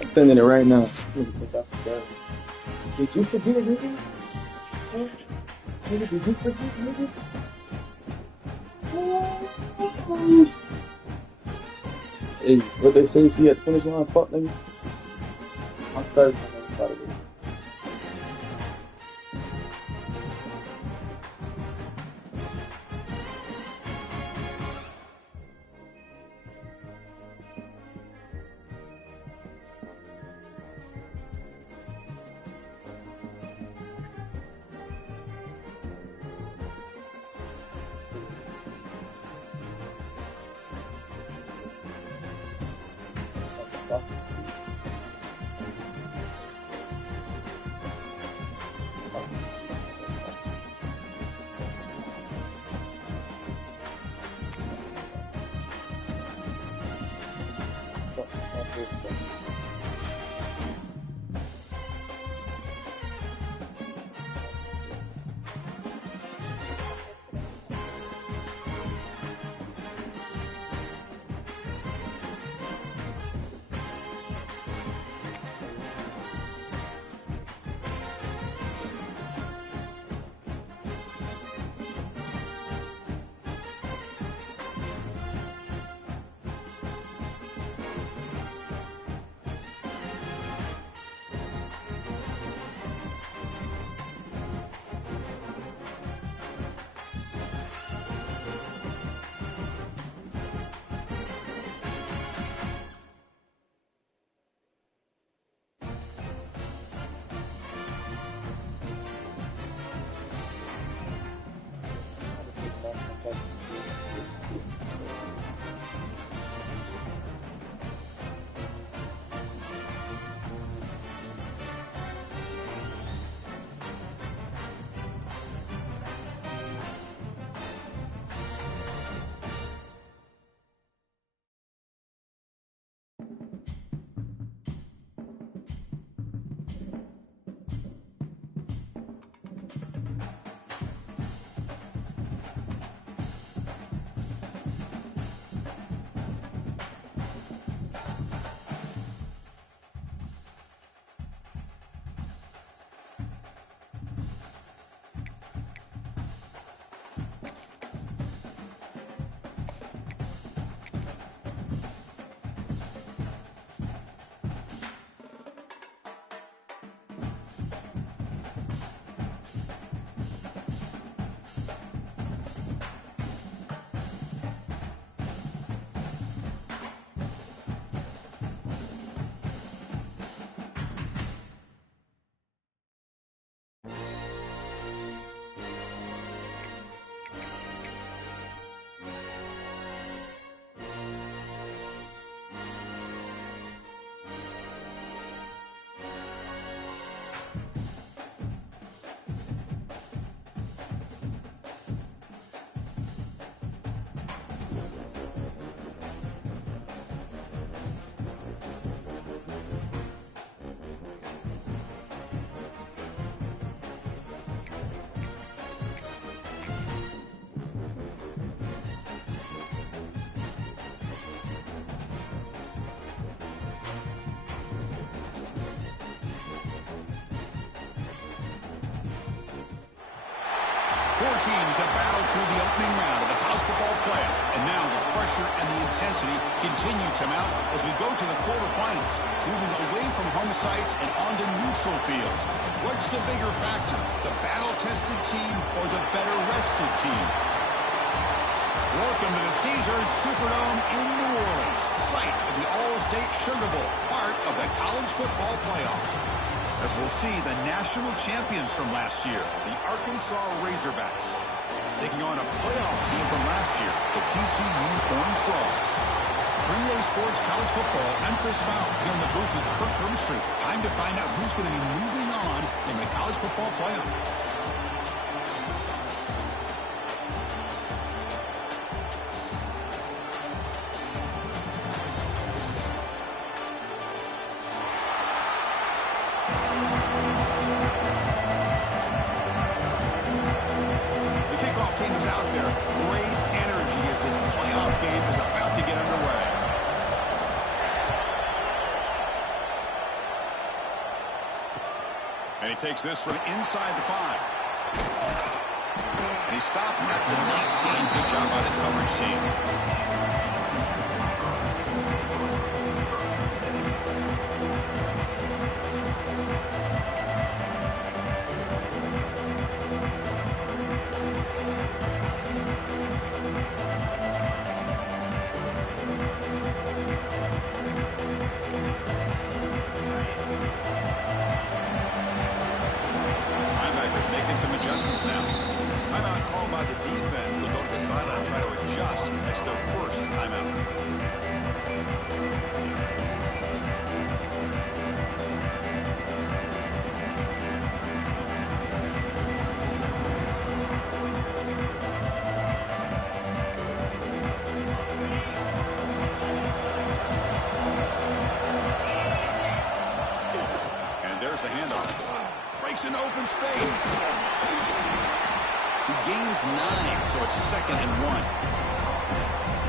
I'm sending it right now. Did you forget, nigga? Huh? Nigga, did you forget, nigga? Hey, what they say, see at the finish line, fuck nigga. I'm certain I'm gonna try to do. Four teams have battled through the opening round of the college football playoff, and now the pressure and the intensity continue to mount as we go to the quarterfinals, moving away from home sites and onto neutral fields. What's the bigger factor, the battle-tested team or the better-rested team? Welcome to the Caesars Superdome in New Orleans, site of the All-State Sugar Bowl, part of the college football playoff. As we'll see the national champions from last year, the Arkansas Razorbacks, taking on a playoff team from last year, the TCU Horned Frogs. Premier Sports College Football, I'm Chris Fowl, here in the booth with Kirk Grimstreet. Time to find out who's going to be moving on in the college football playoff. And he takes this from inside the 5. And he stopped at the 19. Good job by the coverage team. Some adjustments now. Timeout called by the defense. They'll go to the sideline and try to adjust. It's their first timeout. And there's the handoff. Breaks into open space. He gains 9, so it's 2nd and 1.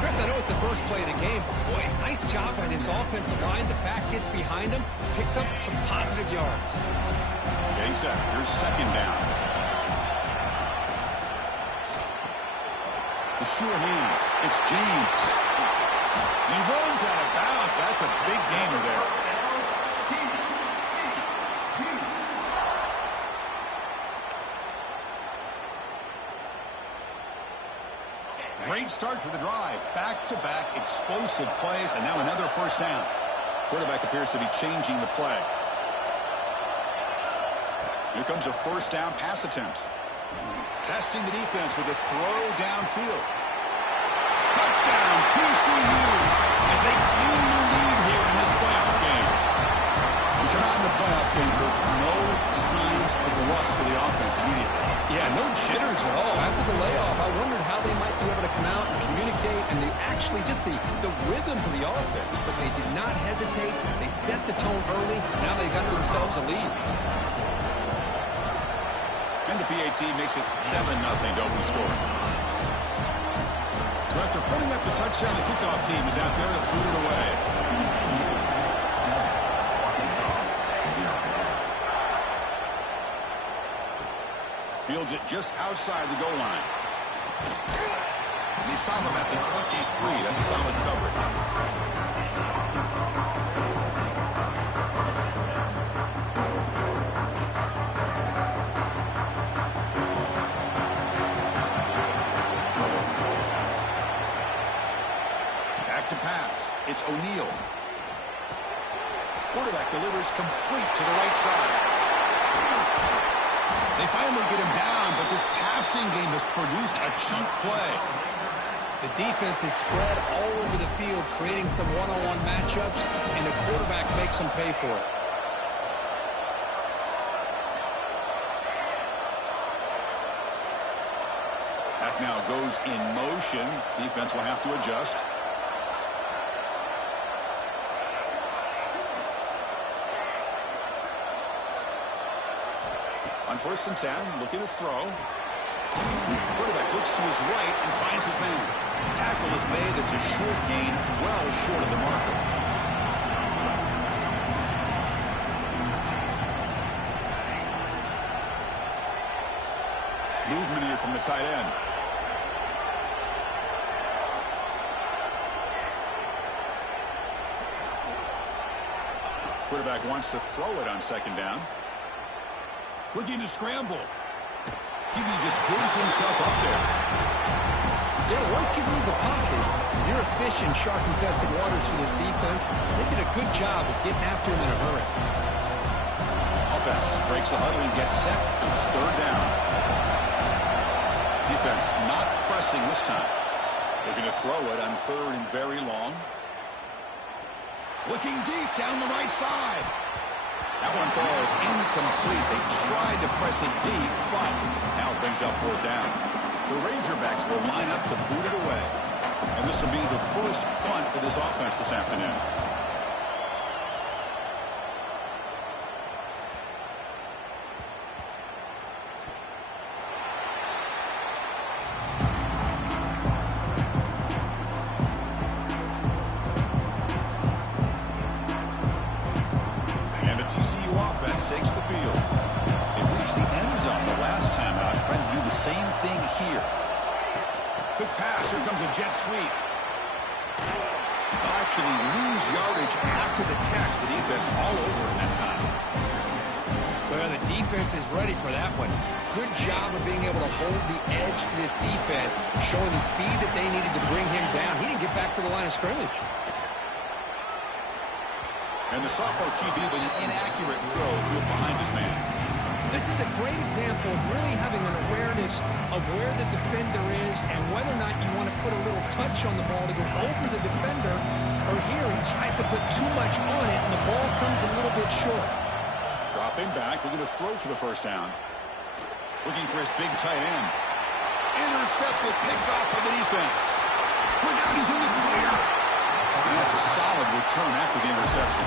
Chris, I know it's the first play of the game. Boy, nice job by this offensive line. The back gets behind him, picks up some positive yards. Getting set. Here's 2nd down. The sure hands. It's James. He runs out of bounds. That's a big gainer there. Great start to the drive. Back-to-back explosive plays, and now another first down. Quarterback appears to be changing the play. Here comes a first down pass attempt. Testing the defense with a throw downfield. Touchdown, TCU, as they claim the lead here in this playoff game. We come out in the playoff game for no signs of rust for the offense immediately. Yeah, no jitters at all. After the layoff, I wondered how they might be able to come out and communicate, and they actually just the rhythm to the offense, but they did not hesitate. They set the tone early. Now they got themselves a lead. And the PAT makes it 7-0 to open score. So after putting up the touchdown, the kickoff team is out there to boot it away. Fields it just outside the goal line. And they stop him at the 23. That's solid coverage. Back to pass. It's O'Neal. Quarterback delivers complete to the right side. They finally get him down, but this passing game has produced a chunk play. The defense is spread all over the field, creating some one-on-one matchups, and the quarterback makes them pay for it. Back now goes in motion. Defense will have to adjust. On 1st and 10, looking to throw. Quarterback looks to his right and finds his man. Tackle is made. It's a short gain, well short of the marker. Movement here from the tight end. Quarterback wants to throw it on 2nd down. Looking to scramble. He just gives himself up there. Yeah, once you move the pocket, you're a fish in shark-infested waters for this defense. They did a good job of getting after him in a hurry. Offense breaks the huddle and gets set. It's 3rd down. Defense not pressing this time. Looking to throw it on 3rd and very long. Looking deep down the right side. That one falls incomplete. They tried to press it deep, but now it brings up 4th down. The Razorbacks will line up to boot it away. And this will be the first punt for this offense this afternoon. TCU offense takes the field. reach the end zone the last time out. Trying to do the same thing here. Quick pass. Here comes a jet sweep. They'll actually lose yardage after the catch. The defense all over in that time. Well, the defense is ready for that one. Good job of being able to hold the edge to this defense, showing the speed that they needed to bring him down. He didn't get back to the line of scrimmage. And the sophomore QB with an inaccurate throw threw it behind his man. This is a great example of really having an awareness of where the defender is and whether or not you want to put a little touch on the ball to go over the defender, or here he tries to put too much on it and the ball comes a little bit short. Dropping back, looking to throw for the first down. Looking for his big tight end. Intercepted, picked off by the defense. Look out, he's in the clear. And that's a solid return after the interception.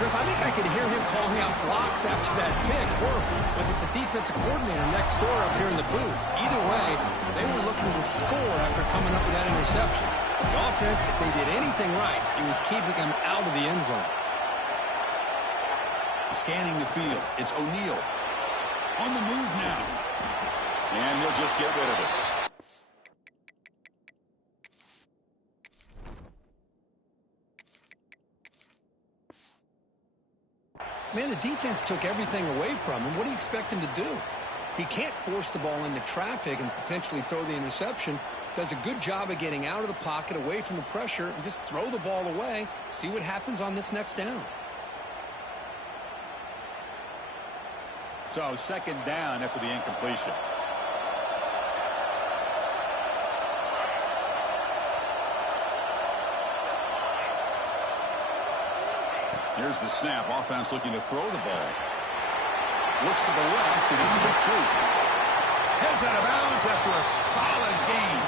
Chris, I think I could hear him calling out blocks after that pick. Or was it the defensive coordinator next door up here in the booth? Either way, they were looking to score after coming up with that interception. The offense, if they did anything right, it was keeping them out of the end zone. Scanning the field, it's O'Neal. On the move now. And he'll just get rid of it. Man, the defense took everything away from him. What do you expect him to do? He can't force the ball into traffic and potentially throw the interception. Does a good job of getting out of the pocket, away from the pressure, and just throw the ball away. See what happens on this next down. So, second down after the incompletion. Here's the snap. Offense looking to throw the ball. Looks to the left, and it's complete. Heads out of bounds after a solid gain.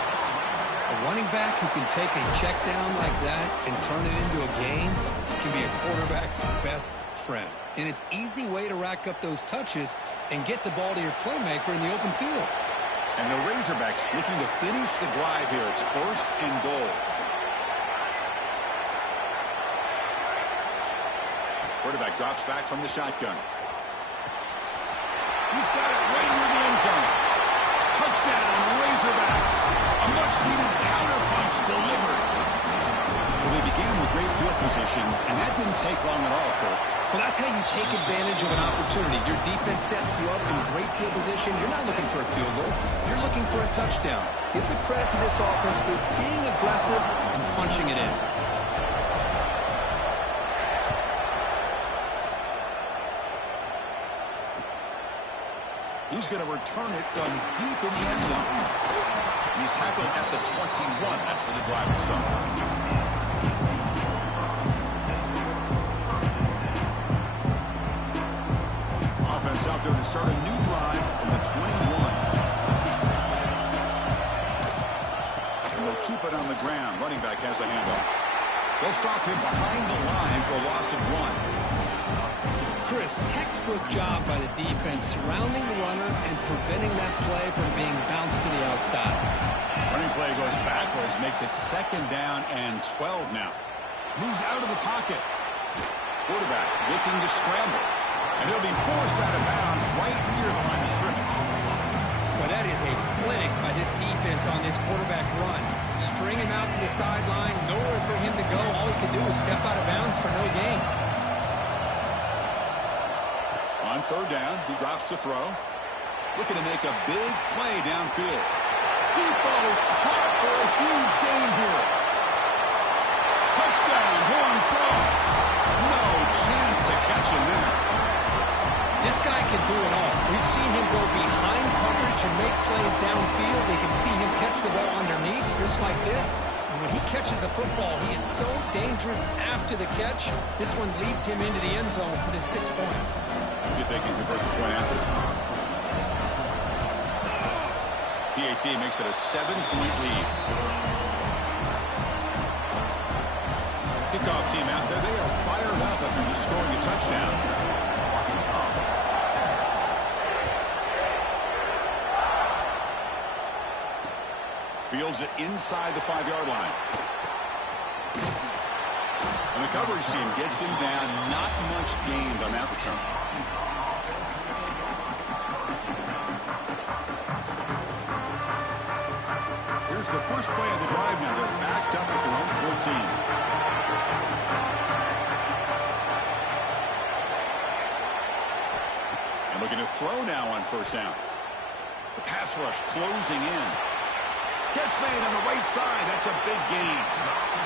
A running back who can take a check down like that and turn it into a gain can be a quarterback's best friend. And it's an easy way to rack up those touches and get the ball to your playmaker in the open field. And the Razorbacks looking to finish the drive here. It's first and goal. Quarterback drops back from the shotgun. He's got it right near the end zone. Touchdown, Razorbacks. A much-needed counterpunch delivered. Well, they began with great field position, and that didn't take long at all, Kurt. Well, that's how you take advantage of an opportunity. Your defense sets you up in great field position. You're not looking for a field goal. You're looking for a touchdown. Give the credit to this offense for being aggressive and punching it in. He's going to return it from deep in the end zone. He's tackled at the 21. That's where the drive will start. Offense out there to start a new drive from the 21. And they'll keep it on the ground. Running back has the handoff. They'll stop him behind the line for a loss of 1. Chris, textbook job by the defense surrounding the runner and preventing that play from being bounced to the outside. Running play goes backwards, makes it second down and 12 now. Moves out of the pocket. Quarterback looking to scramble. And he'll be forced out of bounds right near the line of scrimmage. Well, that is a clinic by this defense on this quarterback run. String him out to the sideline, nowhere for him to go. All he could do is step out of bounds for no gain. On third down, he drops to throw. Looking to make a big play downfield. Deep ball is caught for a huge gain here. Touchdown, Horn Frogs. No chance to catch him there. This guy can do it all. We've seen him go behind coverage and make plays downfield. We can see him catch the ball underneath, just like this. And when he catches a football, he is so dangerous after the catch. This one leads him into the end zone for the 6 points. See if they can convert the point after. PAT makes it a 7-point lead. Kickoff team out there. They are fired up after just scoring a touchdown. Fields it inside the 5-yard line. And the coverage team gets him down. Not much gained on that return. the first play of the drive now. They're backed up at their own 14. And looking to throw now on first down. The pass rush closing in. Catch made on the right side. That's a big gain.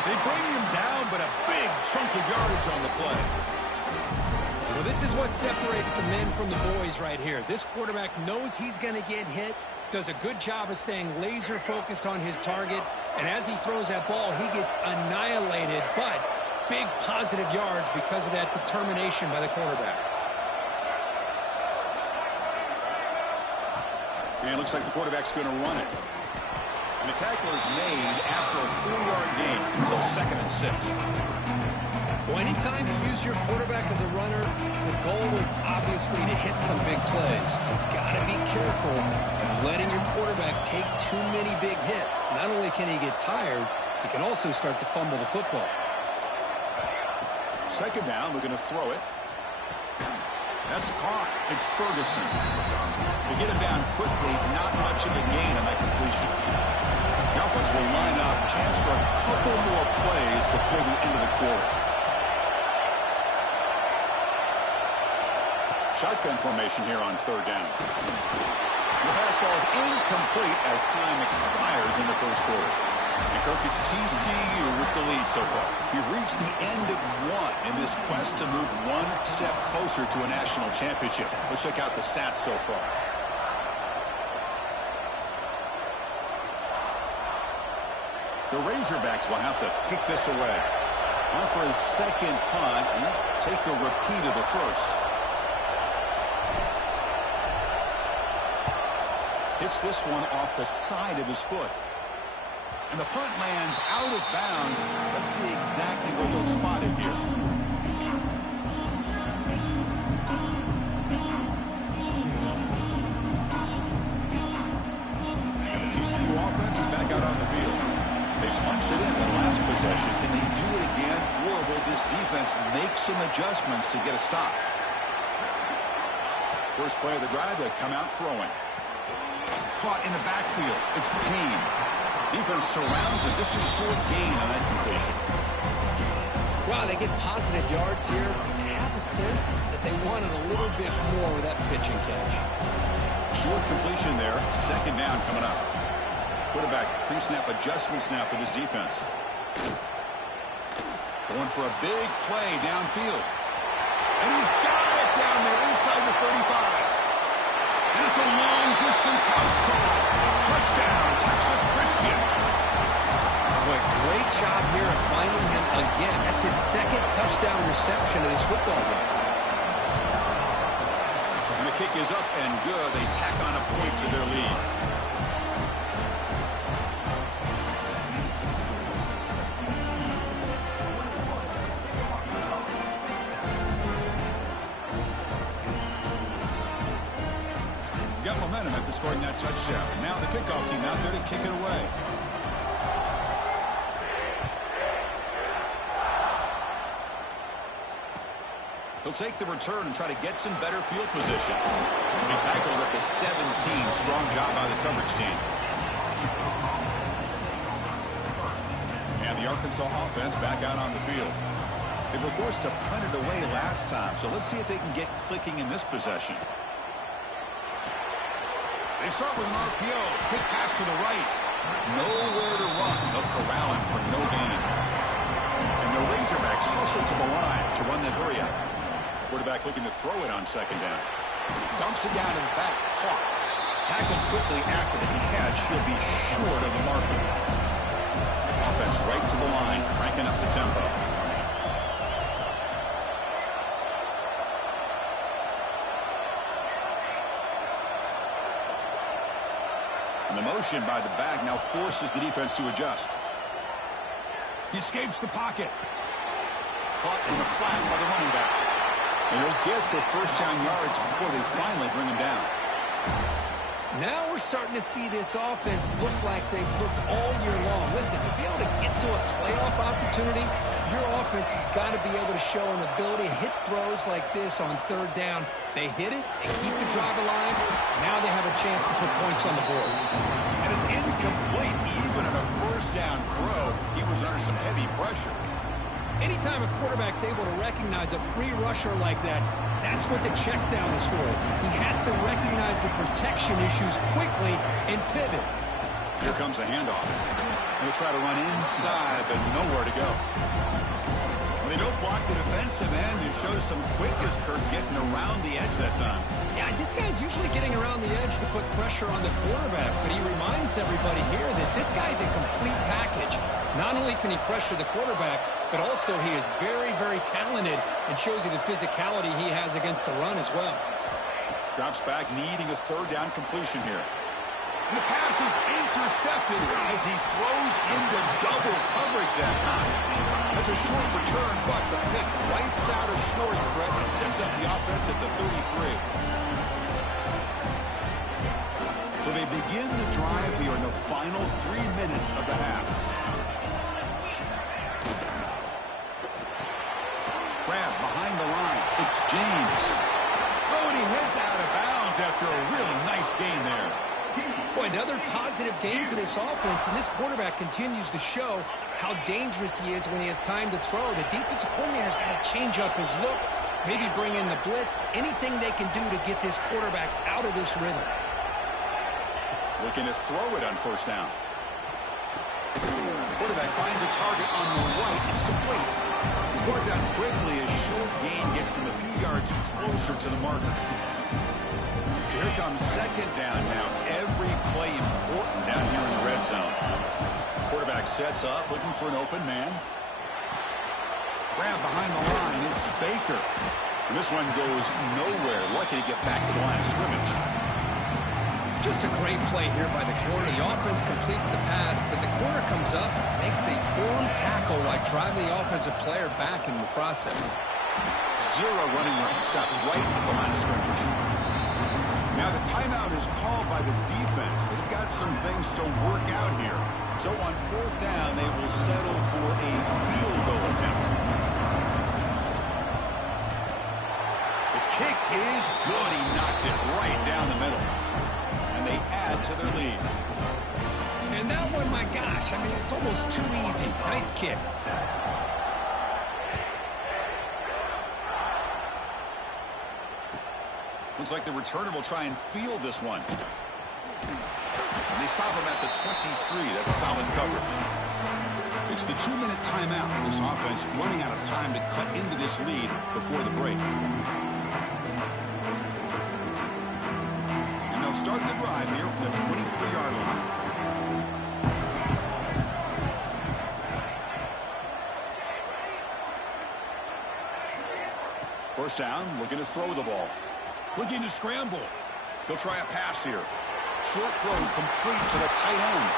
They bring him down, but a big chunk of yardage on the play. Well, this is what separates the men from the boys right here. This quarterback knows he's going to get hit, does a good job of staying laser focused on his target, and as he throws that ball, he gets annihilated, but big positive yards because of that determination by the quarterback. And it looks like the quarterback's going to run it. And the tackle is made after a 4-yard gain, so 2nd and 6. Well, anytime you use your quarterback as a runner, the goal is obviously to hit some big plays. You've got to be careful of letting your quarterback take too many big hits. Not only can he get tired, he can also start to fumble the football. 2nd down, we're going to throw it. That's caught. It's Ferguson. They get him down quickly, not much of a gain on that completion. The offense will line up, chance for a couple more plays before the end of the quarter. Shotgun formation here on 3rd down. The pass ball is incomplete as time expires in the first quarter. And Kirk, it's TCU with the lead so far. We've reached the end of one in this quest to move one step closer to a national championship. Let's check out the stats so far. The Razorbacks will have to kick this away. On for his 2nd punt, and take a repeat of the first. Hits this one off the side of his foot. And the punt lands out of bounds. Let's see exactly where they'll spot it here. And the TCU offense is back out on the field. They punched it in the last possession. Can they do it again? Or will this defense make some adjustments to get a stop? First play of the drive, they come out throwing. Caught in the backfield. It's Payne. Defense surrounds him. Just a short gain on that completion. Wow, they get positive yards here. I have a sense that they wanted a little bit more with that pitch and catch. Short completion there. 2nd down coming up. Quarterback pre-snap adjustments now for this defense. Going for a big play downfield. And he's got it down there inside the 35. And it's a long-distance house call. Touchdown, Texas Christian. Boy, great job here of finding him again. That's his 2nd touchdown reception of this football game. And the kick is up and good. They tack on a point to their lead. Got momentum after scoring that touchdown. Now the kickoff team out there to kick it away. He'll take the return and try to get some better field position. He tackled at the 17. Strong job by the coverage team. And the Arkansas offense back out on the field. They were forced to punt it away last time, so let's see if they can get clicking in this possession. They start with an RPO. Quick pass to the right. Nowhere to run. They'll corral him for no gain. And the Razorbacks hustle to the line to run that hurry up. Quarterback looking to throw it on 2nd down. Dumps it down to the back. Caught. Tackled quickly after the catch. He'll be short of the marker. Offense right to the line, cranking up the tempo. And the motion by the back now forces the defense to adjust. He escapes the pocket. Caught in the flat by the running back. And he'll get the first down yards before they finally bring him down. Now we're starting to see this offense look like they've looked all year long. Listen, to be able to get to a playoff opportunity, your offense has got to be able to show an ability to hit throws like this on 3rd down. They hit it, they keep the drive alive. Now they have a chance to put points on the board. And it's incomplete even in a touchdown throw. He was under some heavy pressure. Anytime a quarterback's able to recognize a free rusher like that, that's what the check down is for. He has to recognize the protection issues quickly and pivot. Here comes a handoff. They'll try to run inside, but nowhere to go. They don't block the defensive end and show some quickness, Kirk, getting around the edge that time. Yeah, this guy's usually getting around the edge to put pressure on the quarterback, but he reminds everybody here that this guy's a complete package. Not only can he pressure the quarterback, but also he is very, very talented and shows you the physicality he has against the run as well. Drops back, needing a third down completion here. And the pass is intercepted as he throws into double coverage that time. That's a short return, but the pick wipes out a scoring threat and sets up the offense at the 33. So they begin the drive here in the final 3 minutes of the half. Grab behind the line. It's James. Oh, and he heads out of bounds after a really nice gain there. Boy, another positive game for this offense, and this quarterback continues to show how dangerous he is when he has time to throw. The defensive coordinator's got to change up his looks, maybe bring in the blitz, anything they can do to get this quarterback out of this rhythm. Looking to throw it on first down. Quarterback finds a target on the right. It's complete. He's brought down quickly. A short gain gets them a few yards closer to the marker. So here comes second down now. Every play important down here in the red zone. Quarterback sets up, looking for an open man. Grab behind the line. It's Baker. And this one goes nowhere. Lucky to get back to the line of scrimmage. Just a great play here by the corner. The offense completes the pass, but the corner comes up, makes a form tackle while driving the offensive player back in the process. Zero running room. Stopped right at the line of scrimmage. Now the timeout is called by the defense. They've got some things to work out here. So on fourth down, they will settle for a field goal attempt. The kick is good. He knocked it right down the middle. And they add to their lead. And that one, my gosh, I mean, it's almost too easy. Nice kick. Looks like the returner will try and field this one. And they stop him at the 23. That's solid coverage. It's the 2-minute timeout. This offense running out of time to cut into this lead before the break. And they'll start the drive here from the 23-yard line. First down, looking to throw the ball. Looking to scramble. He'll try a pass here. Short throw complete to the tight end.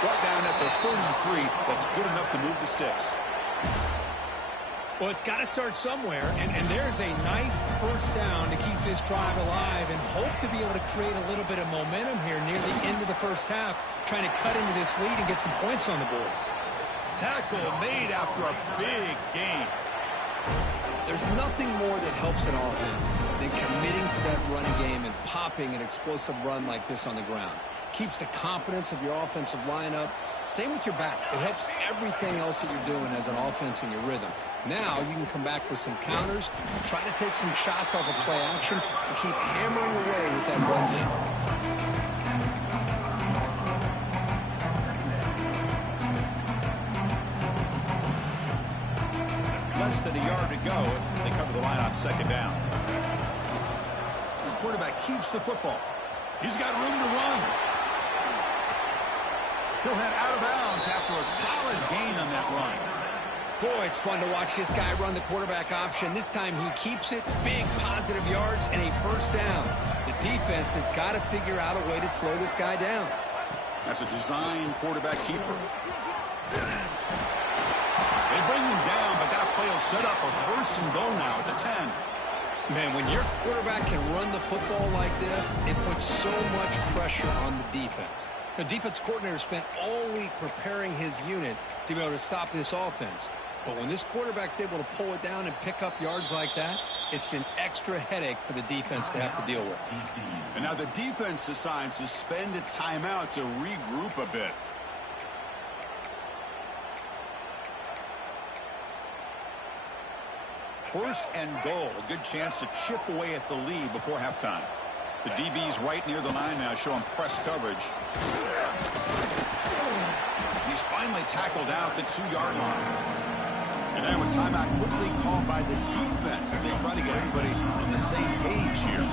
Brought down at the 33. That's good enough to move the sticks. Well, it's got to start somewhere, and there's a nice first down to keep this drive alive and hope to be able to create a little bit of momentum here near the end of the first half, trying to cut into this lead and get some points on the board. Tackle made after a big gain. There's nothing more that helps an offense than committing to that running game and popping an explosive run like this on the ground. Keeps the confidence of your offensive lineup. Same with your back. It helps everything else that you're doing as an offense in your rhythm. Now you can come back with some counters, try to take some shots off of play action, and keep hammering away with that run game. Less than a yard to go as they cover the line on second down. The quarterback keeps the football. He's got room to run. He'll head out of bounds after a solid gain on that run. Boy, it's fun to watch this guy run the quarterback option. This time he keeps it, big positive yards, and a first down. The defense has got to figure out a way to slow this guy down. That's a design quarterback keeper. They bring him down, but that play will set up a first and goal now at the 10. Man, when your quarterback can run the football like this, it puts so much pressure on the defense. The defense coordinator spent all week preparing his unit to be able to stop this offense. But when this quarterback's able to pull it down and pick up yards like that, it's an extra headache for the defense to have to deal with. And now the defense decides to spend a timeout to regroup a bit. 1st and goal. A good chance to chip away at the lead before halftime. The DB's right near the line now, showing press coverage. He's finally tackled out the 2-yard line. And now a timeout quickly called by the defense as they try to get everybody on the same page here.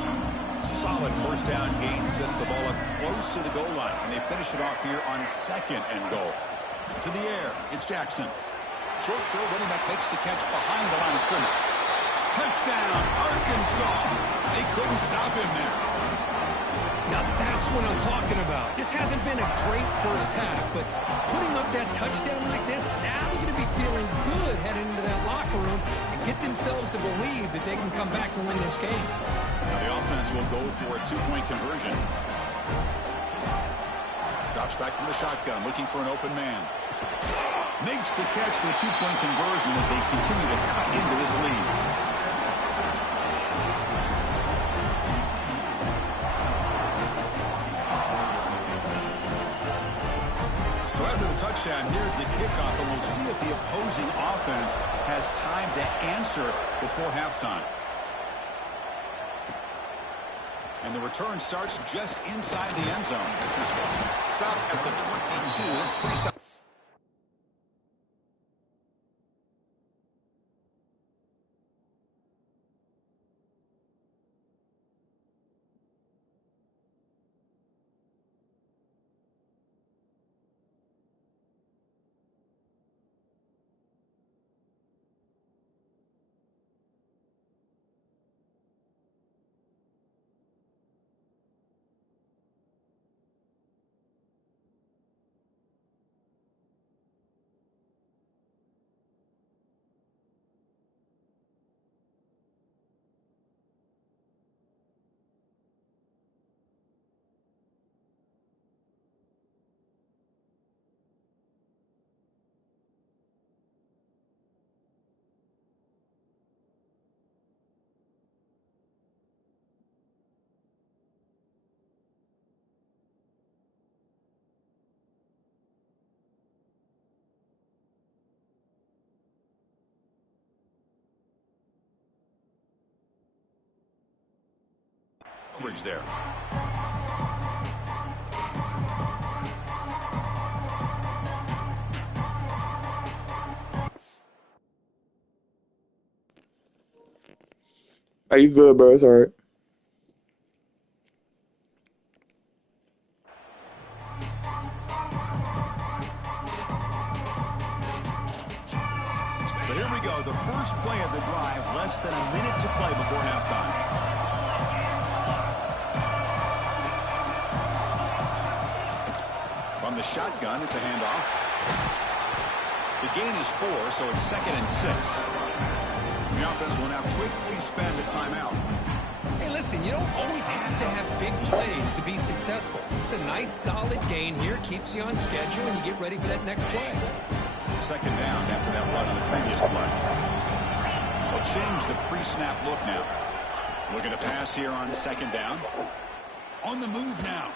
Solid 1st down gain, sets the ball up close to the goal line. And they finish it off here on 2nd and goal. To the air, it's Jackson. Short throw, running back makes the catch behind the line of scrimmage. Touchdown, Arkansas. They couldn't stop him there. Now that's what I'm talking about. This hasn't been a great first half, but putting up that touchdown like this, now they're going to be feeling good heading into that locker room and get themselves to believe that they can come back and win this game. Now the offense will go for a 2-point conversion. Drops back from the shotgun, looking for an open man. Makes the catch for the 2-point conversion as they continue to cut into this lead. So after the touchdown, here's the kickoff, and we'll see if the opposing offense has time to answer before halftime. And the return starts just inside the end zone. Stop at the 22. That's pretty solid. Coverage there. Are you good, bro? It's all right. So here we go. The first play of the drive. Less than a minute to play before halftime. From the shotgun, it's a handoff. The gain is 4, so it's 2nd and 6. The offense will now quickly spend a timeout. Hey, listen, you don't always have to have big plays to be successful. It's a nice, solid gain here. Keeps you on schedule, and you get ready for that next play. 2nd down after that run on the previous play. They'll change the pre-snap look now. Looking to pass here on 2nd down. On the move now.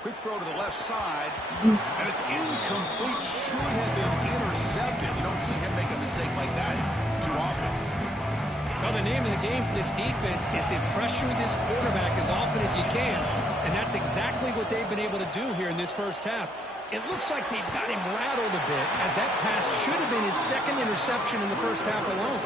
Quick throw to the left side, and it's incomplete. Should have been intercepted. You don't see him make a mistake like that too often. Well, the name of the game for this defense is to pressure this quarterback as often as you can, and that's exactly what they've been able to do here in this first half. It looks like they've got him rattled a bit, as that pass should have been his 2nd interception in the first half alone.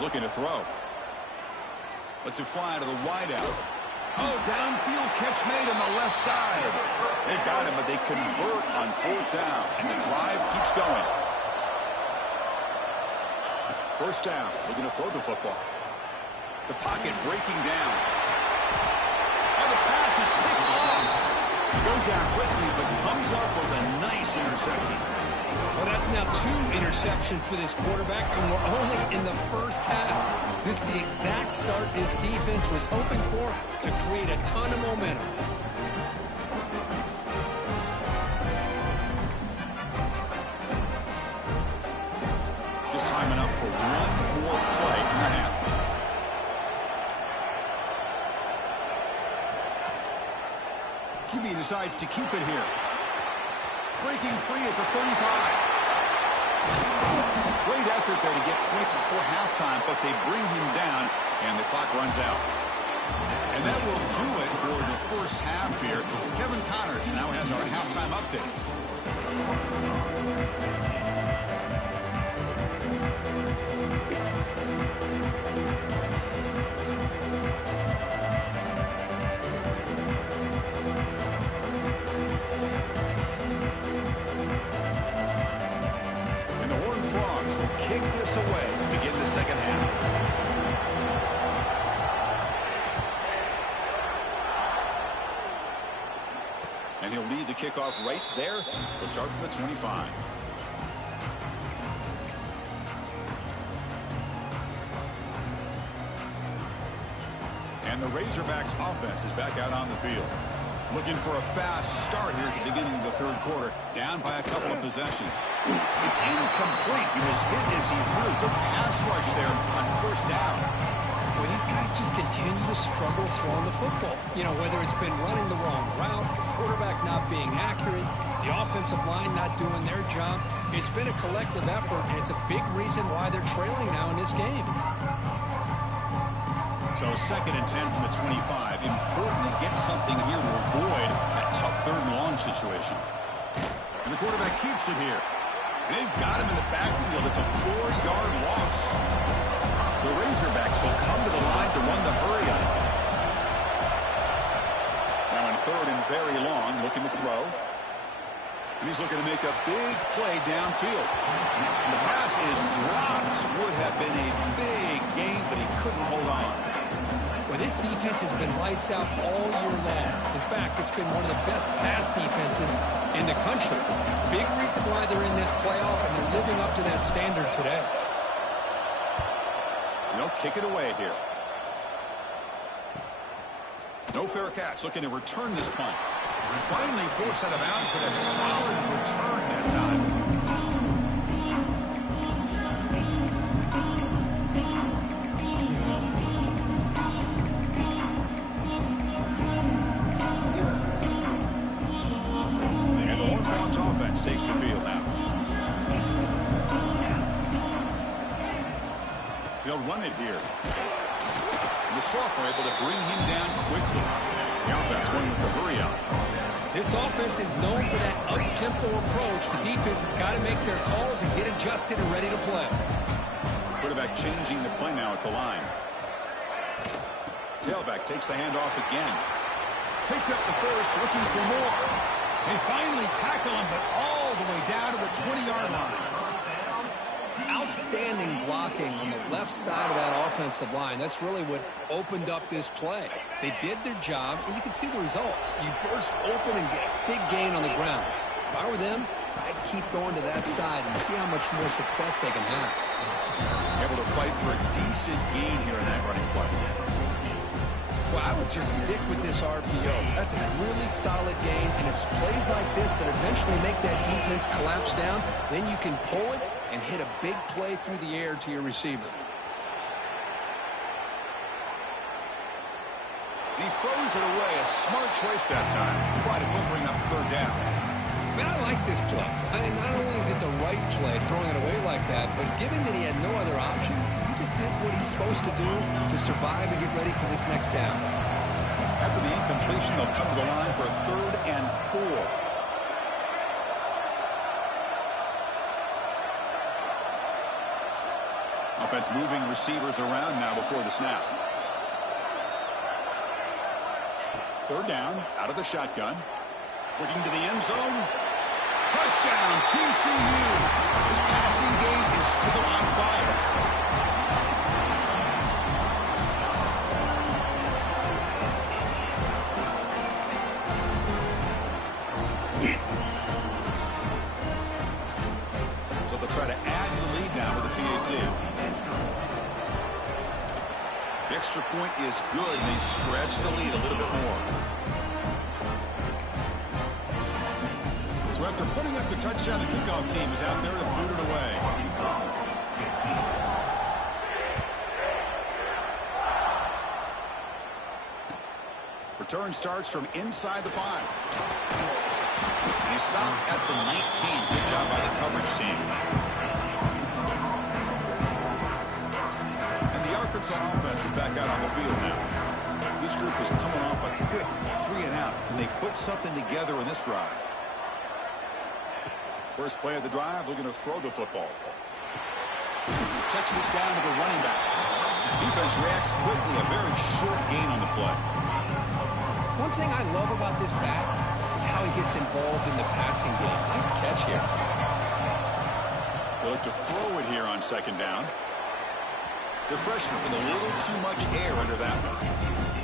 Looking to throw. Lets it fly to the wideout. Oh, downfield catch made on the left side. They got him, but they convert on 4th down, and the drive keeps going. 1st down, looking to throw the football. The pocket breaking down. Oh, the pass is picked off. He goes down quickly, but comes up with a nice interception. Well, that's now 2 interceptions for this quarterback, and we're only in the first half. This is the exact start this defense was hoping for to create a ton of momentum. Just time enough for one more play in the half. QB decides to keep it here. Breaking free at the 35. Great effort there to get points before halftime, but they bring him down, and the clock runs out. And that will do it for the first half here. Kevin Connors now has our halftime update. Kick this away to begin the second half. And he'll lead the kickoff right there. He'll start from the 25. And the Razorbacks offense is back out on the field. Looking for a fast start here at the beginning of the third quarter, down by a couple of possessions. It's incomplete. He was hit as he threw. Good pass rush there on first down. Well, these guys just continue to struggle throwing the football. You know, whether it's been running the wrong route, the quarterback not being accurate, the offensive line not doing their job. It's been a collective effort, and it's a big reason why they're trailing now in this game. So 2nd and 10 from the 25. Important to get something here to avoid that tough 3rd and long situation. And the quarterback keeps it here. And they've got him in the backfield. It's a 4-yard loss. The Razorbacks will come to the line to run the hurry up. Now in 3rd and very long, looking to throw. And he's looking to make a big play downfield. And the pass is dropped. Would have been a big gain, but he couldn't hold on. Well, this defense has been lights out all year long. In fact, it's been one of the best pass defenses in the country. Big reason why they're in this playoff, and they're living up to that standard today. They'll kick it away here. No fair catch. Looking to return this punt. Finally forced out of bounds, but a solid return that time. Takes the field now. They'll run it here. The sophomore able to bring him down quickly. The offense going with the hurry up. This offense is known for that up-tempo approach. The defense has got to make their calls and get adjusted and ready to play. Quarterback changing the play now at the line. Tailback takes the handoff again. Picks up the first, looking for more. They finally tackle him, but all the way down to the 20-yard line. Outstanding blocking on the left side of that offensive line. That's really what opened up this play. They did their job, and you can see the results. You burst open and get a big gain on the ground. If I were them, I'd keep going to that side and see how much more success they can have. Able to fight for a decent gain here in that running play. Well, I would just stick with this RPO. That's a really solid game, and it's plays like this that eventually make that defense collapse down. Then you can pull it and hit a big play through the air to your receiver. He throws it away. A smart choice that time. But it will bring up 3rd down. Man, I like this play. I mean, not only is it the right play, throwing it away like that, but given that he had no other option, he just did what he's supposed to do to survive and get ready for this next down. After the incompletion, they'll come to the line for a 3rd and 4. Offense moving receivers around now before the snap. 3rd down, out of the shotgun. Looking to the end zone. Touchdown, TCU. This passing game is still on fire. extra point is good, and they stretch the lead a little bit more. So after putting up the touchdown, the kickoff team is out there to boot it away. Return starts from inside the 5. And he stopped at the 19. Good job by the coverage team. And the Arkansas offense is back out on the field now. This group is coming off a quick 3-and-out. Can they put something together in this drive? First play of the drive, looking to throw the football. Checks this down to the running back. Defense reacts quickly. A very short gain on the play. One thing I love about this back is how he gets involved in the passing game. Nice catch here. They'll look to throw it here on second down. The freshman with a little too much air under that one.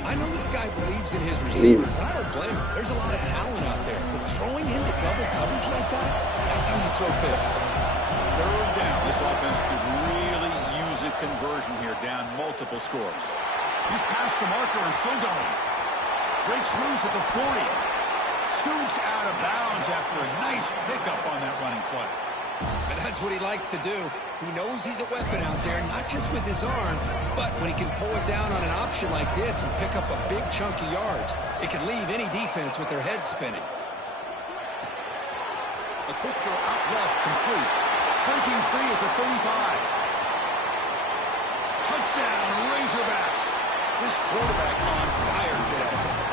I know this guy believes in his receivers. I don't blame him. There's a lot of talent out there. But throwing into double coverage like that, that's how you throw picks. Third down. This offense could really use a conversion here, down multiple scores. He's past the marker and still going. Breaks loose at the 40. Scoots out of bounds after a nice pickup on that running play. And that's what he likes to do. He knows he's a weapon out there, not just with his arm, but when he can pull it down on an option like this and pick up a big chunk of yards, it can leave any defense with their head spinning. A quick throw out left, complete. Breaking free at the 35. Touchdown, Razorbacks. This quarterback on fire today.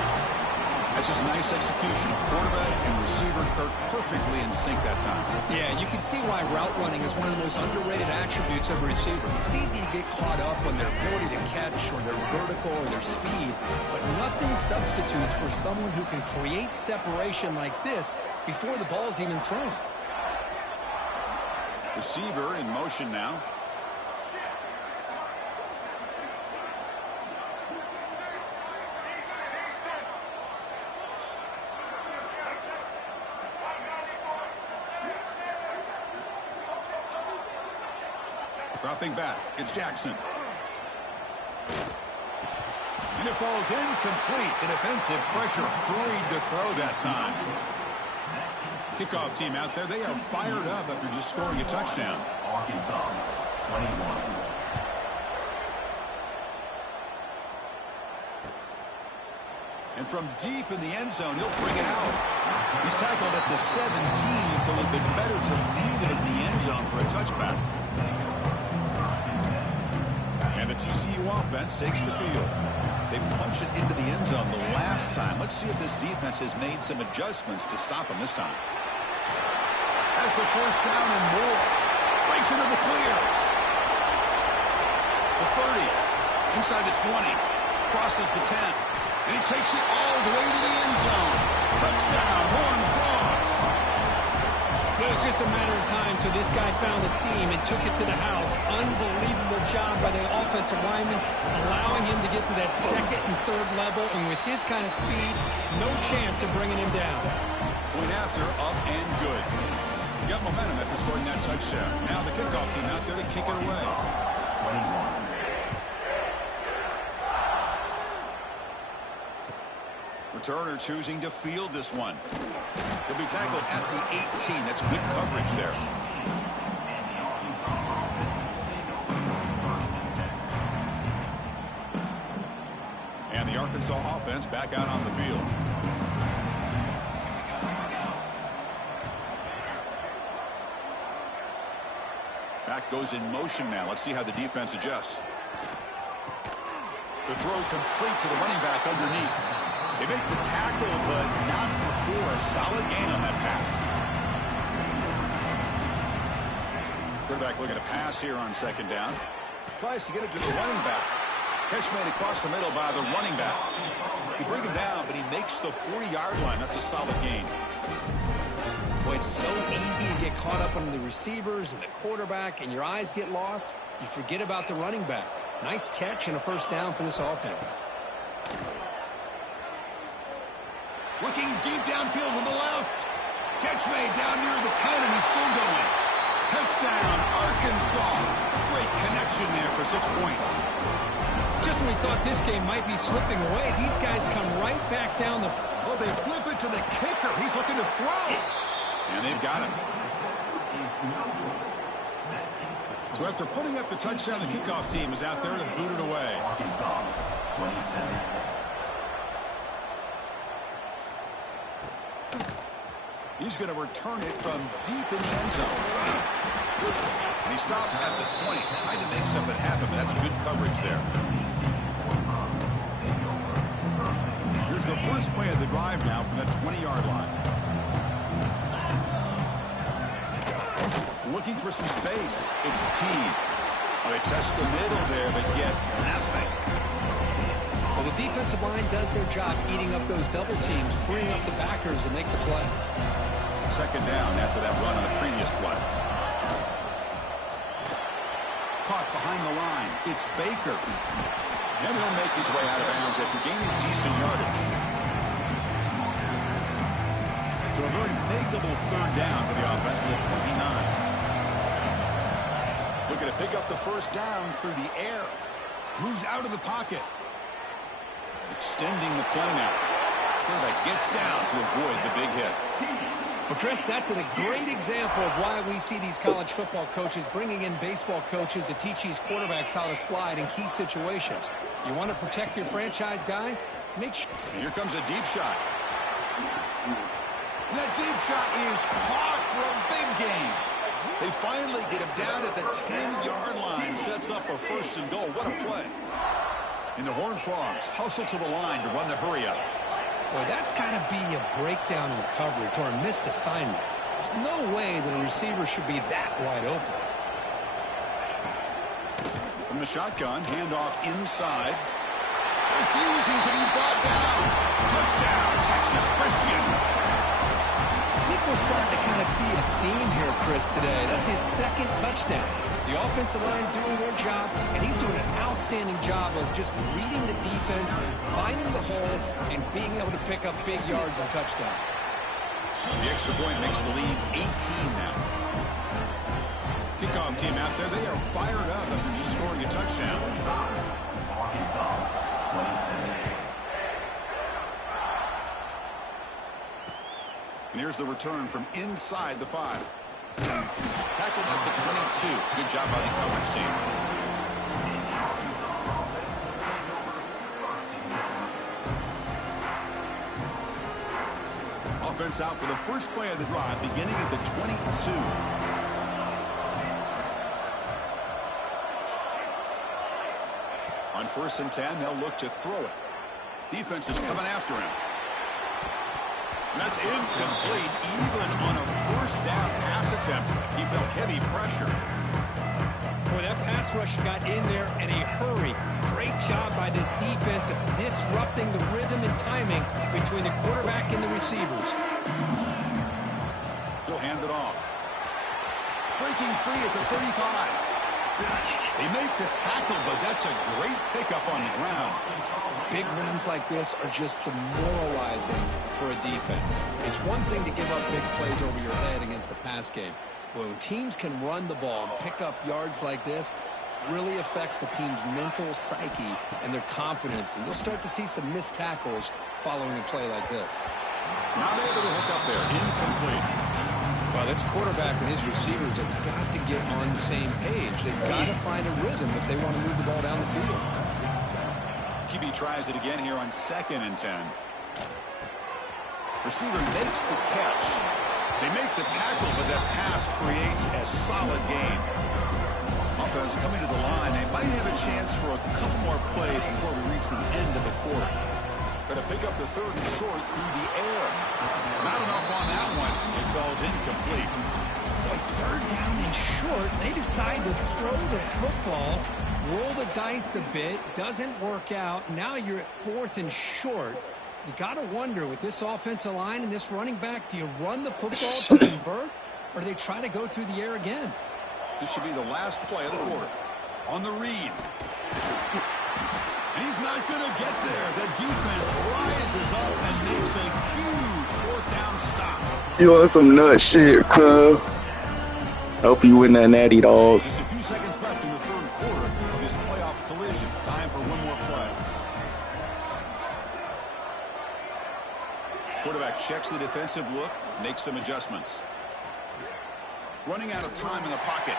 That's just nice execution. Quarterback and receiver Kirk perfectly in sync that time. Yeah, you can see why route running is one of the most underrated attributes of a receiver. It's easy to get caught up on their ability to catch or their vertical or their speed, but nothing substitutes for someone who can create separation like this before the ball's even thrown. Receiver in motion now. Dropping back, it's Jackson. And it falls incomplete. The defensive pressure hurried to throw that time. Kickoff team out there, they are fired up after just scoring a touchdown. Arkansas, 21. And from deep in the end zone, he'll bring it out. He's tackled at the 17, so it'll be better to leave it in the end zone for a touchback. And the TCU offense takes the field. They punch it into the end zone the last time. Let's see if this defense has made some adjustments to stop them this time. Has the first down and more. Breaks into the clear. The 30. Inside the 20. Crosses the 10. And he takes it all the way to the end zone. Touchdown, Horned Frogs. It was just a matter of time till this guy found the seam and took it to the house. Unbelievable job by the offensive lineman, allowing him to get to that second and third level. And with his kind of speed, no chance of bringing him down. Point after, up and good. You got momentum after scoring that touchdown. Now the kickoff team out there to kick it away. 21. Returner choosing to field this one. He'll be tackled at the 18. That's good coverage there. And the Arkansas offense back out on the field. Back goes in motion now. Let's see how the defense adjusts. The throw complete to the running back underneath. They make the tackle, but not before a solid gain on that pass. Quarterback looking to pass here on second down. Tries to get it to the running back. Catch made across the middle by the running back. You bring him down, but he makes the 40-yard line. That's a solid gain. Boy, it's so easy to get caught up on the receivers and the quarterback, and your eyes get lost. You forget about the running back. Nice catch and a first down for this offense. Looking deep downfield with the left. Catch made down near the 10, and he's still going. Touchdown, Arkansas. Great connection there for 6 points. Just when we thought this game might be slipping away, these guys come right back down the... Oh, they flip it to the kicker. He's looking to throw. And they've got him. So after putting up the touchdown, the kickoff team is out there to boot it away. Arkansas, 27. He's going to return it from deep in the end zone. And he stopped at the 20, trying to make something happen, but that's good coverage there. Here's the first play of the drive now from the 20-yard line. Looking for some space. It's P. Well, they test the middle there, but get nothing. Well, the defensive line does their job eating up those double teams, freeing up the backers to make the play. Second down after that run on the previous play. Caught behind the line. It's Baker. And he'll make his way out of bounds after gaining decent yardage. So a very makeable third down for the offense with a 29. Looking to pick up the first down through the air. Moves out of the pocket. Extending the play now. Quarterback gets down to avoid the big hit. Well, Chris, that's a great example of why we see these college football coaches bringing in baseball coaches to teach these quarterbacks how to slide in key situations. You want to protect your franchise guy? Make sure. And here comes a deep shot. That deep shot is caught for a big gain. They finally get him down at the 10-yard line. Sets up a first and goal. What a play. And the Horned Frogs hustle to the line to run the hurry up. Boy, that's got to be a breakdown in coverage or a missed assignment. There's no way that a receiver should be that wide open. From the shotgun, handoff inside. Refusing to be brought down. Touchdown, Texas Christian. I think we're starting to kind of see a theme here, Chris, today. That's his second touchdown. The offensive line doing their job, and he's doing an outstanding job of just reading the defense, finding the hole, and being able to pick up big yards and touchdowns. The extra point makes the lead 18 now. Kickoff team out there, they are fired up after just scoring a touchdown. Arkansas, 27. And here's the return from inside the 5. Tackled at the 22. Good job by the coverage team. Offense out for the first play of the drive, beginning at the 22. On 1st and 10, they'll look to throw it. Defense is coming after him. And that's incomplete, even on a first down pass attempt. He felt heavy pressure. Boy, that pass rush got in there in a hurry. Great job by this defense of disrupting the rhythm and timing between the quarterback and the receivers. He'll hand it off. Breaking free at the 35. They make the tackle, but that's a great pickup on the ground. Big runs like this are just demoralizing for a defense. It's one thing to give up big plays over your head against the pass game. But when teams can run the ball and pick up yards like this, it really affects the team's mental psyche and their confidence. And you'll start to see some missed tackles following a play like this. Not able to hook up there. Incomplete. Well, this quarterback and his receivers have got to get on the same page. They've got to find a rhythm if they want to move the ball down the field. QB tries it again here on 2nd and 10. Receiver makes the catch. They make the tackle, but that pass creates a solid gain. Offense coming to the line. They might have a chance for a couple more plays before we reach the end of the quarter. Try to pick up the 3rd and short through the air. Not enough on that one. It falls incomplete. Boy, 3rd down and short. They decide to throw the football, roll the dice a bit, doesn't work out. Now you're at 4th and short. You got to wonder, with this offensive line and this running back, do you run the football to convert, or do they try to go through the air again? This should be the last play of the quarter. On the read. And he's not going to get there. The defense rises up and makes a huge 4th down stop. You on some nut shit, cuz. Hope you win that natty, dog. Just a few seconds left in the 3rd quarter of this playoff collision. Time for one more Quarterback checks the defensive look, makes some adjustments. Running out of time in the pocket.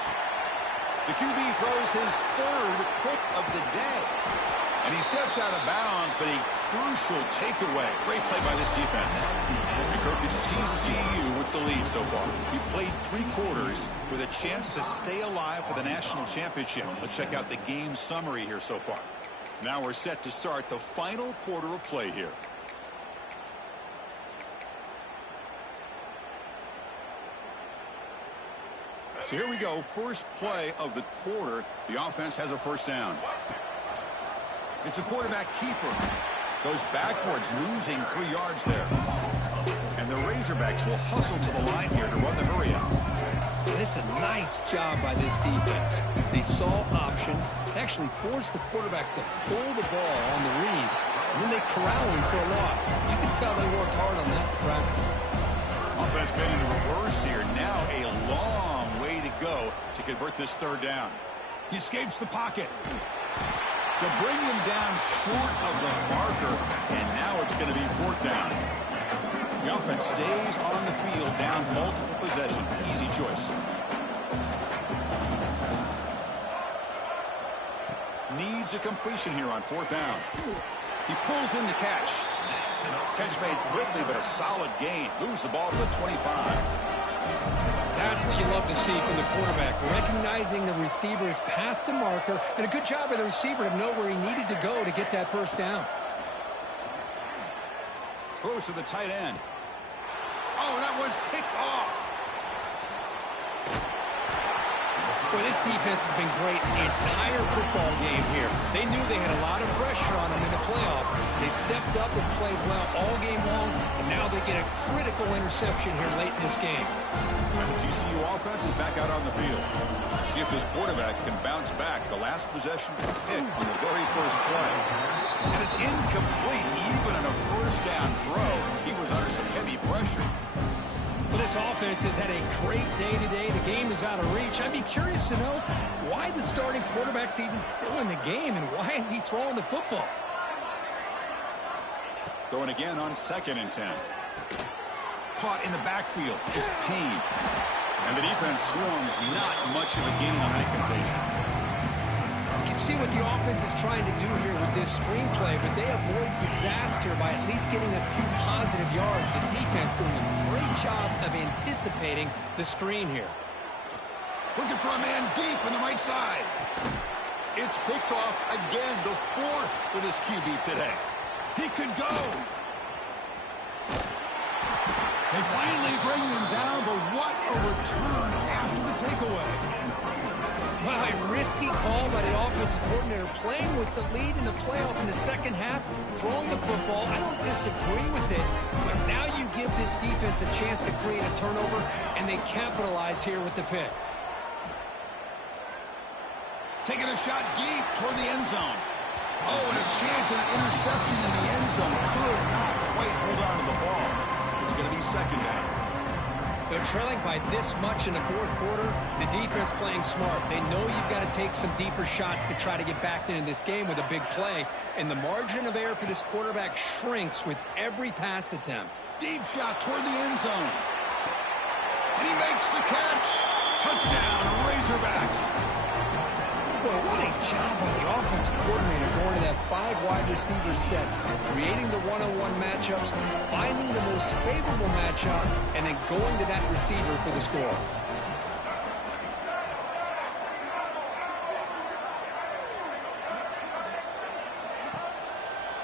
The QB throws his third pick of the day. And he steps out of bounds, but a crucial takeaway. Great play by this defense. And Kirk, it's TCU with the lead so far. He played 3 quarters with a chance to stay alive for the national championship. Let's check out the game summary here so far. Now we're set to start the final quarter of play here. So here we go. First play of the quarter. The offense has a first down. It's a quarterback keeper. Goes backwards, losing 3 yards there. And the Razorbacks will hustle to the line here to run the hurry out. It's a nice job by this defense. They saw option, actually forced the quarterback to pull the ball on the read, and then they corral him for a loss. You can tell they worked hard on that in practice. Offense been in reverse here. Now a long way to go to convert this third down. He escapes the pocket to bring him down short of the marker, and now it's going to be fourth down. The offense stays on the field, down multiple possessions. Easy choice. Needs a completion here on fourth down. He pulls in the catch. Catch made quickly, but a solid gain. Moves the ball to the 25. That's what you love to see from the quarterback, recognizing the receiver's past the marker, and a good job by the receiver to know where he needed to go to get that first down. Throws to the tight end. Oh, that one's picked off. Boy, this defense has been great the entire football game here. They knew they had a lot of pressure on them in the playoff. They stepped up and played well all game long, and now they get a critical interception here late in this game. And the TCU offense is back out on the field. See if this quarterback can bounce back. The last possession pick on the very first play. And it's incomplete. Even on a first down throw, he was under some heavy pressure. Well, this offense has had a great day today. The game is out of reach. I'd be curious to know why the starting quarterback's even still in the game, and why is he throwing the football? Throwing again on 2nd and 10. Caught in the backfield. It's Payne. And the defense swarms. Not much of a gain on that completion. You can see what the offense is trying to do here with this screenplay, but they avoid disaster by at least getting a few positive yards. The defense doing a great job of anticipating the screen here. Looking for a man deep on the right side. It's picked off again, the 4th for this QB today. He could go. They finally bring him down, but what a return after the takeaway. Well, a risky call by the offensive coordinator, playing with the lead in the playoff in the second half, throwing the football. I don't disagree with it, but now you give this defense a chance to create a turnover, and they capitalize here with the pick. Taking a shot deep toward the end zone. Oh, and a chance at an interception in the end zone. Could not quite hold on to the ball. It's going to be second down. They're trailing by this much in the fourth quarter. The defense playing smart. They know you've got to take some deeper shots to try to get back into this game with a big play. And the margin of error for this quarterback shrinks with every pass attempt. Deep shot toward the end zone. And he makes the catch. Touchdown, Razorbacks. Boy, what a job by the offensive coordinator going to that 5 wide receiver set, creating the one-on-one matchups, finding the most favorable matchup, and then going to that receiver for the score.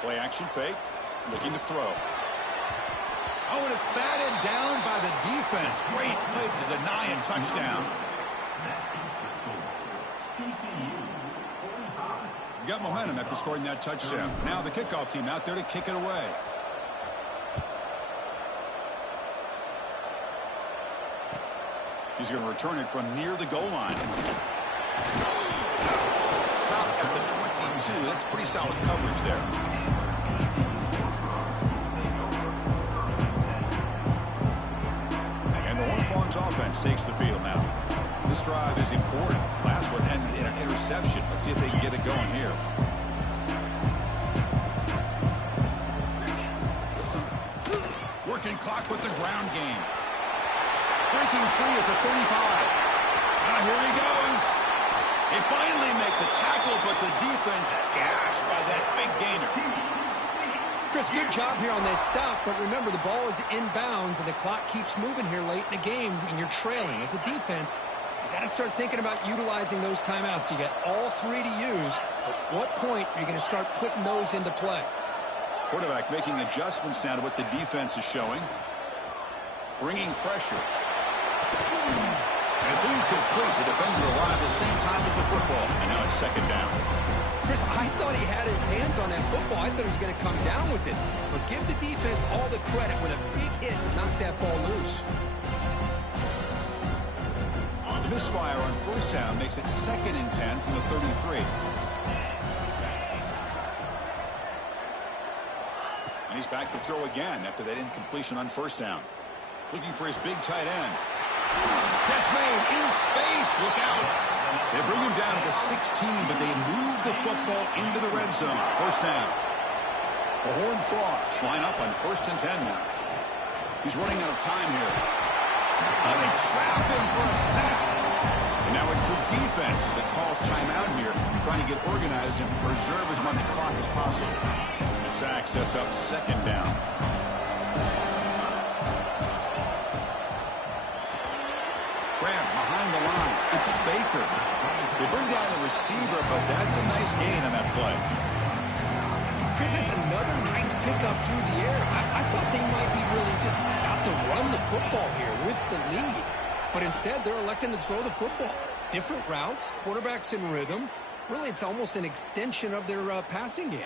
Play action fake, looking to throw. Oh, and it's batted down by the defense. Great play to deny a touchdown. Got momentum after scoring that touchdown. Now the kickoff team out there to kick it away. He's going to return it from near the goal line. Stop at the 22. That's pretty solid coverage there. And the Horned offense takes the field now. This drive is important. Last one ended in an interception. Let's see if they can get it going here. clock with the ground game. Breaking free at the 35. Now here he goes. They finally make the tackle, but the defense gashed by that big gainer. Chris, good job here on this stop, but remember the ball is inbounds and the clock keeps moving here late in the game and you're trailing. As a defense, you got to start thinking about utilizing those timeouts. You got all three to use. At what point are you going to start putting those into play? Quarterback making adjustments now to what the defense is showing. Bringing pressure. And it's incomplete. The defender arrived at the same time as the football. And now it's second down. Chris, I thought he had his hands on that football. I thought he was going to come down with it. But give the defense all the credit with a big hit to knock that ball loose. The misfire on first down makes it 2nd and 10 from the 33. And he's back to throw again after that incompletion on first down. Looking for his big tight end. Catch made in space. Look out. They bring him down to the 16, but they move the football into the red zone. First down. The Horned Frogs line up on 1st and 10 now. He's running out of time here. Oh, they trap him for a sack. And now it's the defense that calls timeout here, trying to get organized and preserve as much clock as possible. The sack sets up 2nd down. Graham behind the line. It's Baker. They bring down the receiver, but that's a nice gain on that play. Chris, it's another nice pickup through the air. I thought they might be really just out to run the football here with the lead. But instead, they're electing to throw the football. Different routes, quarterbacks in rhythm. Really, it's almost an extension of their passing game.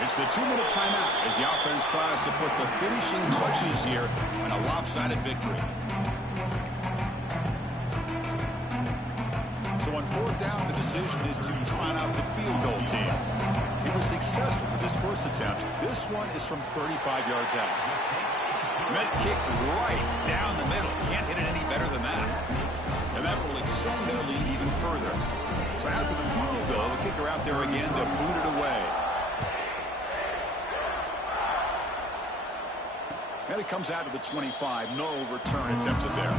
It's the 2-minute timeout as the offense tries to put the finishing touches here in a lopsided victory. So on 4th down, the decision is to try out the field goal team. He was successful with his first attempt. This one is from 35 yards out. Met kick right down the middle. Can't hit it any better than that. And that will extend their lead even further. So after the field goal, the kicker out there again to boot it away. And it comes out of the 25. No return attempted there.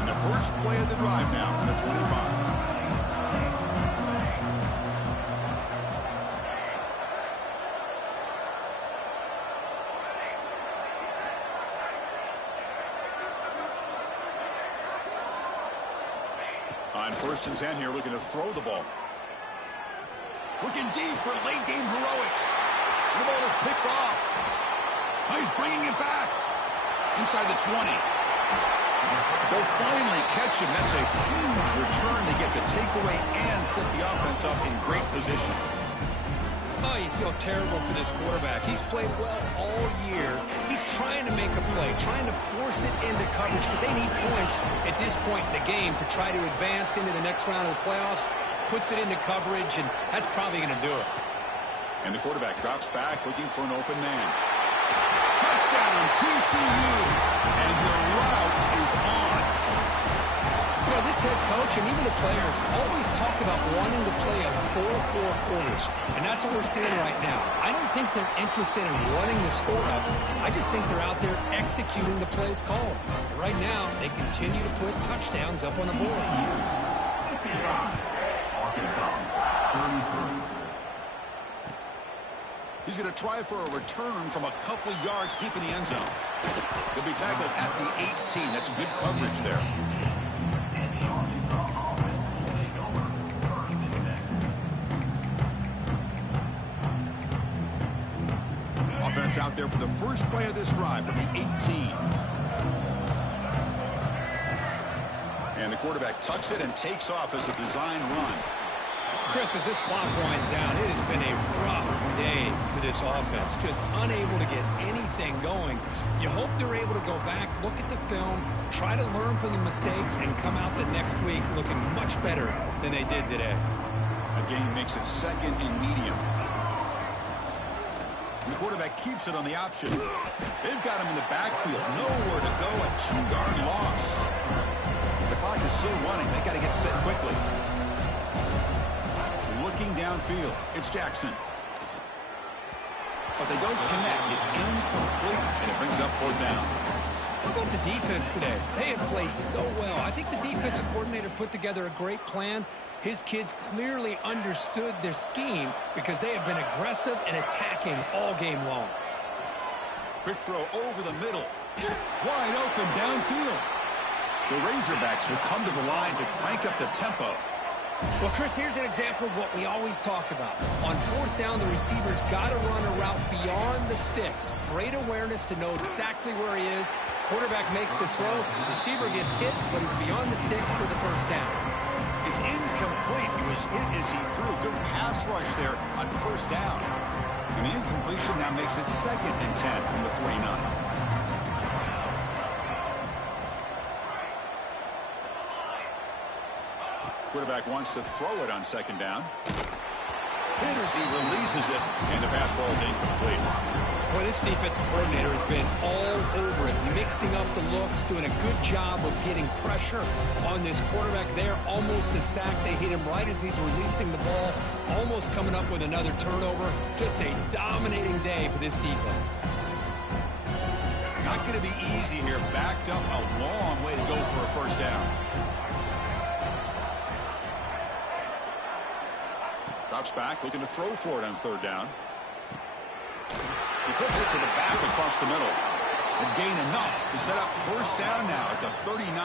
And the first play of the drive now from the 25. On 1st and 10 here, looking to throw the ball. Looking deep for late-game heroics. The ball is picked off. Now he's bringing it back. Inside the 20. They'll finally catch him. That's a huge return. They get the takeaway and set the offense up in great position. Oh, you feel terrible for this quarterback. He's played well all year. He's trying to make a play, trying to force it into coverage because they need points at this point in the game to try to advance into the next round of the playoffs. Puts it into coverage, and that's probably going to do it. And the quarterback drops back, looking for an open man. Touchdown, TCU. And the route is on. You know, this head coach and even the players always talk about wanting to play a 4-4 quarters, and that's what we're seeing right now. I don't think they're interested in running the score up. I just think they're out there executing the plays called. And right now, they continue to put touchdowns up on the board. He's going to try for a return from a couple of yards deep in the end zone. He'll be tackled at the 18. That's good coverage there. Offense out there for the first play of this drive from the 18. And the quarterback tucks it and takes off as a design run. Chris, as this clock winds down, it has been a rough day for this offense. Just unable to get anything going. You hope they're able to go back, look at the film, try to learn from the mistakes, and come out the next week looking much better than they did today. Again, makes it 2nd and medium. And the quarterback keeps it on the option. They've got him in the backfield. Nowhere to go. A 2-yard loss. The clock is still running. They got to get set quickly. looking downfield. It's Jackson. But they don't connect. It's incomplete, and it brings up 4th down. How about the defense today? They have played so well. I think the defensive coordinator put together a great plan. His kids clearly understood their scheme because they have been aggressive and attacking all game long. Quick throw over the middle. Wide open downfield. The Razorbacks will come to the line to crank up the tempo. Well, Chris, here's an example of what we always talk about. On 4th down, the receiver's got to run a route beyond the sticks. Great awareness to know exactly where he is. Quarterback makes the throw. Receiver gets hit, but he's beyond the sticks for the 1st down. It's incomplete. He was hit as he threw. Good pass rush there on 1st down. And the incompletion now makes it 2nd and 10 from the 49. Quarterback wants to throw it on 2nd down. Hit as he releases it, and the pass ball is incomplete. Boy, this defensive coordinator has been all over it, mixing up the looks, doing a good job of getting pressure on this quarterback there. Almost a sack. They hit him right as he's releasing the ball, almost coming up with another turnover. Just a dominating day for this defense. Not going to be easy here. Backed up a long way to go for a 1st down. Drops back, looking to throw for it on 3rd down. He flips it to the back across the middle. And gain enough to set up 1st down now at the 39.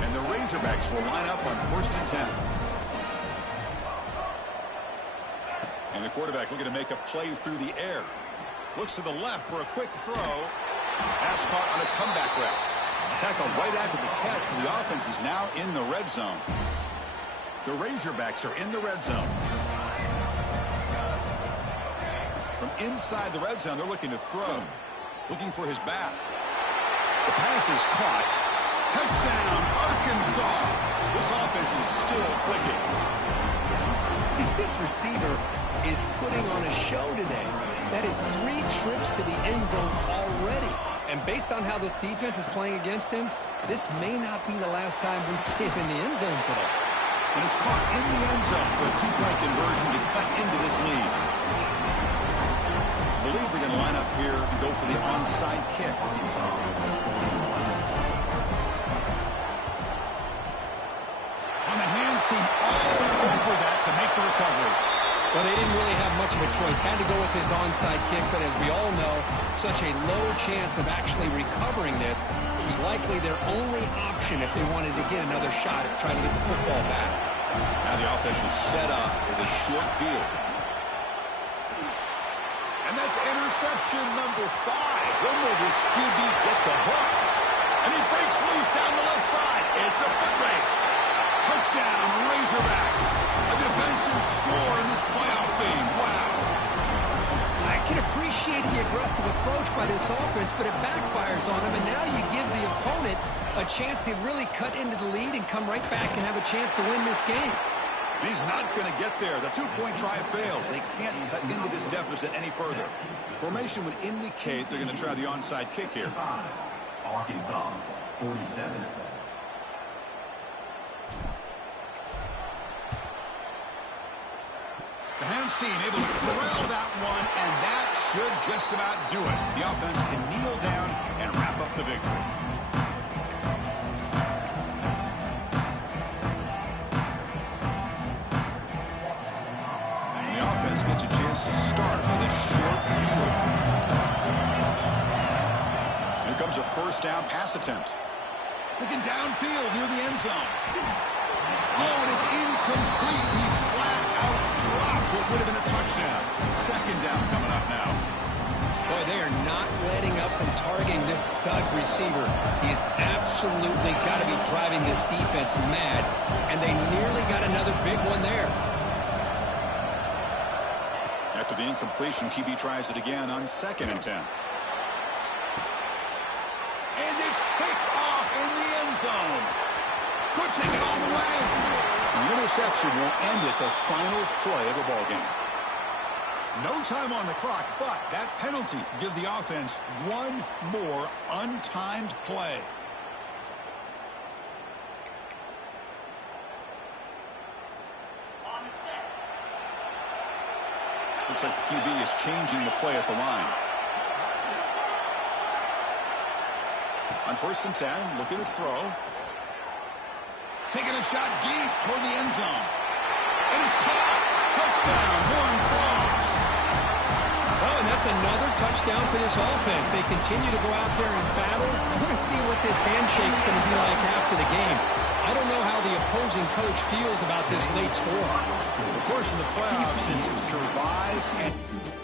And the Razorbacks will line up on 1st and 10. And the quarterback looking to make a play through the air. Looks to the left for a quick throw. Pass caught on a comeback route. Tackled right after the catch, but the offense is now in the red zone. The Razorbacks are in the red zone. From inside the red zone, they're looking to throw. Looking for his back. The pass is caught. Touchdown, Arkansas. This offense is still clicking. This receiver is putting on a show today. That is 3 trips to the end zone already. And based on how this defense is playing against him, this may not be the last time we see him in the end zone today. And it's caught in the end zone for a 2-point conversion to cut into this lead. I believe they're going to line up here and go for the onside kick. On the hands team, all over that to make the recovery. Well, they didn't really have much of a choice. Had to go with his onside kick, but as we all know, such a low chance of actually recovering this. It was likely their only option if they wanted to get another shot at trying to get the football back. Now the offense is set up with a short field. And that's interception number 5. When will this QB get the hook? And he breaks loose down the left side. It's a foot race. Touchdown, Razorbacks. A defensive score in this playoff game. Wow. I can appreciate the aggressive approach by this offense, but it backfires on him, and now you give the opponent a chance to really cut into the lead and come right back and have a chance to win this game. He's not going to get there. The 2-point try fails. They can't cut into this deficit any further. Formation would indicate they're going to try the onside kick here. Arkansas, 47. The hands seen, able to corral that one, and that should just about do it. The offense can kneel down and wrap up the victory. And the offense gets a chance to start with a short field. Here comes a 1st down pass attempt. Looking downfield near the end zone. Oh, and it's incomplete. He flat out dropped what would have been a touchdown. 2nd down coming up now. Boy, they are not letting up from targeting this stud receiver. He's absolutely got to be driving this defense mad, and they nearly got another big one there. After the incompletion, QB tries it again on 2nd and 10. And it's picked off in the end zone. Could take it all the way. The interception will end it, the final play of the ballgame. No time on the clock, but that penalty give the offense one more untimed play. Looks like the QB is changing the play at the line. On 1st and 10, looking to throw. Taking a shot deep toward the end zone. And it's caught. Touchdown, Horned Frogs. Oh, and that's another touchdown for this offense. They continue to go out there and battle. I want to see what this handshake's going to be like after the game. I don't know how the opposing coach feels about this late score. Of course, in the playoffs, it's survive and...